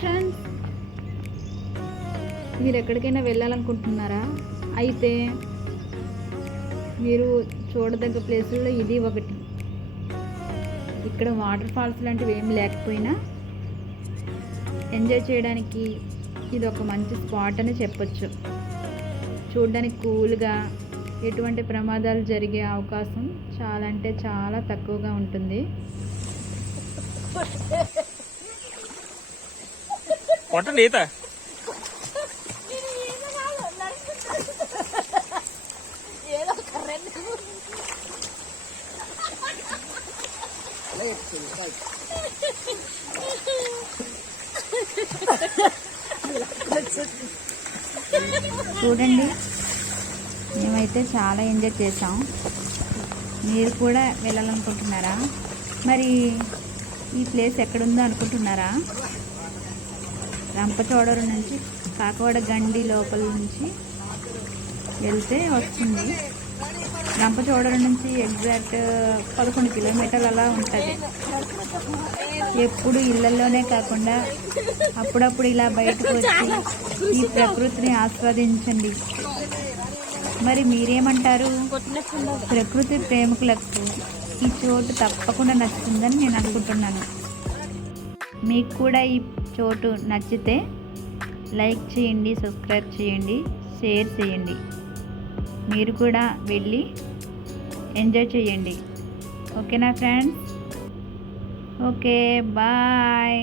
Friends, మీరు ఎక్కడికైనా వెళ్ళాలనుకుంటున్నారా? అయితే మీరు చూడదగ్గ ప్లేసుల్లో ఇది ఒకటి. ఇక్కడ వాటర్ ఫాల్స్ లాంటివి ఏం లేకపోయినా ఎంజాయ్ చేయడానికి ఇది ఒక మంచి స్పాట్ అని చెప్పొచ్చు. చూడడానికి కూల్గా, ఎటువంటి ప్రమాదాలు జరిగే అవకాశం చాలా అంటే చాలా తక్కువగా ఉంటుంది. చూడండి, మేమైతే చాలా ఎంజాయ్ చేసాం. మీరు కూడా వెళ్ళాలనుకుంటున్నారా? మరి ఈ ప్లేస్ ఎక్కడుందో అనుకుంటున్నారా? రంపచోడవరం నుంచి కాకవాడ గండి లోపల నుంచి వెళ్తే వస్తుంది. రంపచోడవరం నుంచి ఎగ్జాక్ట్ 11 కిలోమీటర్లు అలా ఉంటుంది. ఎప్పుడు ఇళ్లలోనే కాకుండా అప్పుడప్పుడు ఇలా బయటకు వచ్చి ఈ ప్రకృతిని ఆస్వాదించండి. మరి మీరేమంటారు? ప్రకృతి ప్రేమికులకు ఈ చోటు తప్పకుండా నచ్చుతుందని నేను అనుకుంటున్నాను. మీకు కూడా ఈ చోటు నచ్చితే లైక్ చేయండి, సబ్స్క్రైబ్ చేయండి, షేర్ చేయండి. మీరు కూడా వెళ్ళి ఎంజాయ్ చేయండి. ఓకేనా ఫ్రెండ్స్? Okay, bye.